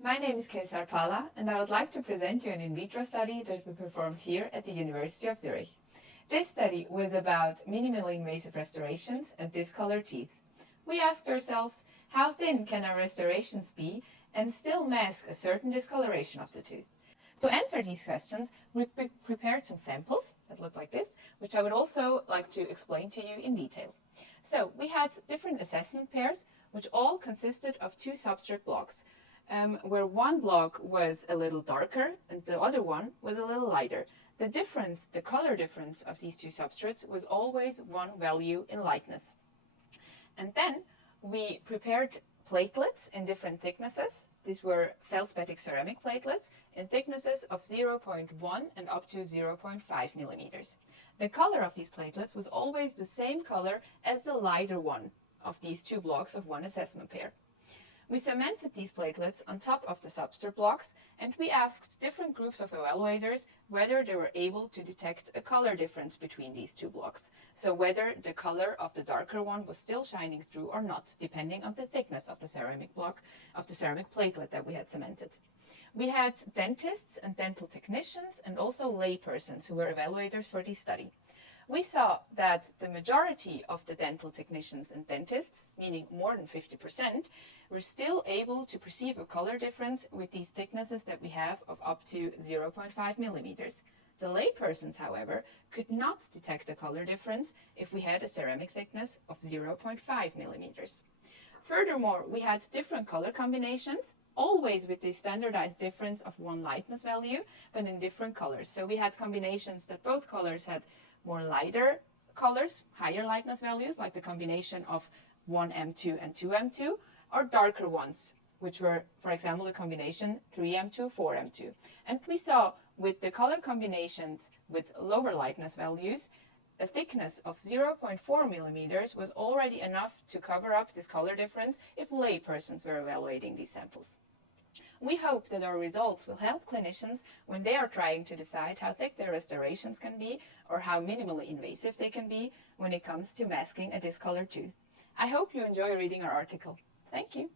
My name is Kevser and I would like to present you an in vitro study that we performed here at the University of Zurich. This study was about minimally invasive restorations and discolored teeth. We asked ourselves, how thin can our restorations be and still mask a certain discoloration of the tooth? To answer these questions, we prepared some samples that look like this, which I would also like to explain to you in detail. So we had different assessment pairs, which all consisted of two substrate blocks, where one block was a little darker and the other one was a little lighter. The difference, the color difference of these two substrates was always one value in lightness. And then we prepared platelets in different thicknesses. These were feldspathic ceramic platelets in thicknesses of 0.1 and up to 0.5 millimeters. The color of these platelets was always the same color as the lighter one of these two blocks of one assessment pair. We cemented these platelets on top of the substrate blocks, and we asked different groups of evaluators whether they were able to detect a color difference between these two blocks. So whether the color of the darker one was still shining through or not, depending on the thickness of the ceramic block, of the ceramic platelet that we had cemented. We had dentists and dental technicians and also laypersons who were evaluators for this study. We saw that the majority of the dental technicians and dentists, meaning more than 50%, were still able to perceive a color difference with these thicknesses that we have of up to 0.5 millimeters. The laypersons, however, could not detect a color difference if we had a ceramic thickness of 0.5 millimeters. Furthermore, we had different color combinations, always with the standardized difference of one lightness value, but in different colors. So we had combinations that both colors had more lighter colors, higher lightness values, like the combination of 1M2 and 2M2, or darker ones, which were, for example, the combination 3M2, 4M2. And we saw with the color combinations with lower lightness values, a thickness of 0.4 millimeters was already enough to cover up this color difference if laypersons were evaluating these samples. We hope that our results will help clinicians when they are trying to decide how thick their restorations can be or how minimally invasive they can be when it comes to masking a discolored tooth. I hope you enjoy reading our article. Thank you.